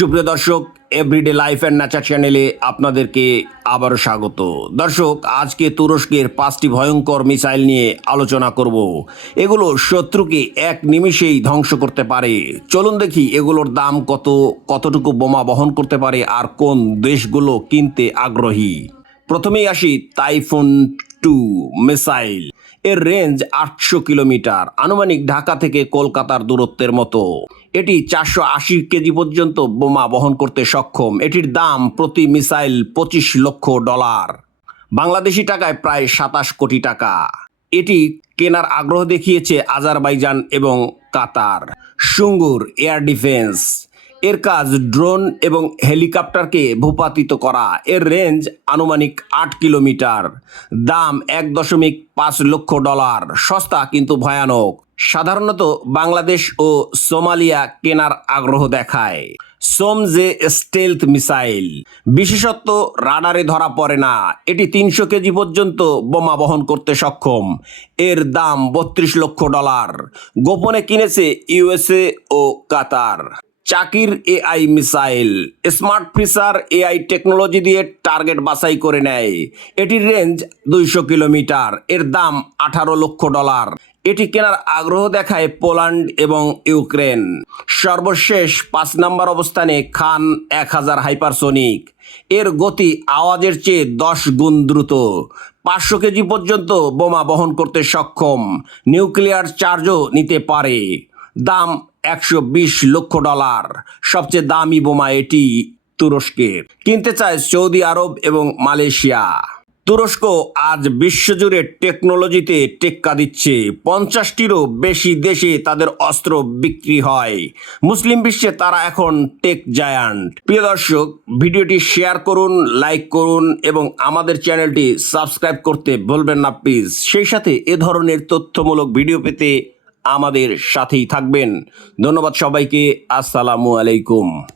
সুপ্রিয় দর্শক everyday life and nature চ্যানেলে আপনাদেরকে আবারও স্বাগত। দর্শক, আজকে তুরস্কের পাঁচটি ভয়ঙ্কর মিসাইল নিয়ে আলোচনা করব। এগুলো শত্রুকে এক নিমিষেই ধ্বংস করতে পারে। চলুন দেখি এগুলোর দাম কত, কতটুকু বোমা বহন করতে পারে আর কোন দেশগুলো কিনতে আগ্রহী। প্রথমেই আসি টাইফুন টু মিসাইল। এর রেঞ্জ আটশো কিলোমিটার। আনুমানিক ঢাকা থেকে কলকাতার দূরত্বের মতো। এটি চারশো আশি কেজি পর্যন্ত বোমা বহন করতে সক্ষম। এটির দাম প্রতি মিসাইল পঁচিশ লক্ষ ডলার। বাংলাদেশি টাকায় প্রায় সাতাশ কোটি টাকা। এটি কেনার আগ্রহ দেখিয়েছে আজারবাইজান এবং কাতার। সুঙ্গুর এয়ার ডিফেন্স। এর কাজ ড্রোন এবং হেলিকপ্টারকে ভূপাতিত করা। এর রেঞ্জ আনুমানিক আট কিলোমিটার। দাম এক দশমিক পাঁচ লক্ষ ডলার। সস্তা কিন্তু ভয়ানক। সাধারণত বাংলাদেশ ও সোমালিয়া কেনার আগ্রহ দেখায়। সোমজে স্টেলথ মিসাইল। বিশেষত্ব, রাডারে ধরা পড়ে না। এটি তিনশো কেজি পর্যন্ত বোমা বহন করতে সক্ষম। এর দাম বত্রিশ লক্ষ ডলার। গোপনে কিনেছে ইউএসএ ও কাতার। চাকির AI missile. Smart feature AI technology দিয়ে টার্গেট বাছাই করে নেয়। এটির রেঞ্জ দুইশো কিলোমিটার, এর দাম আঠারো লক্ষ ডলার। এটি কেনার আগ্রহ দেখায় পোল্যান্ড এবং ইউক্রেন। সর্বশেষ পাঁচ নম্বর অবস্থানে খান এক হাজার হাইপারসোনিক। এর গতি আওয়াজের চেয়ে দশ গুণ দ্রুত। পাঁচশো কেজি পর্যন্ত বোমা বহন করতে সক্ষম। নিউক্লিয়ার চার্জও নিতে পারে। দাম একশো বিশ লক্ষ ডলার। সবচেয়ে দামি বোমা এটি তুরস্কের। কিনতে চায় সৌদি আরব এবং মালয়েশিয়া। তুরস্ক আজ বিশ্বজুড়ে টেকনোলজিতে টেক্কা দিচ্ছে। পঞ্চাশটিরও বেশি দেশে তাদের অস্ত্র বিক্রি হয়। মুসলিম বিশ্বে তারা এখন টেক জায়ান্ট। প্রিয় দর্শক, ভিডিওটি শেয়ার করুন, লাইক করুন এবং আমাদের চ্যানেলটি সাবস্ক্রাইব করতে ভুলবেন না প্লিজ। সেই সাথে এ ধরনের তথ্যমূলক ভিডিও পেতে আমাদের সাথেই থাকবেন। ধন্যবাদ সবাইকে। আসসালামু আলাইকুম।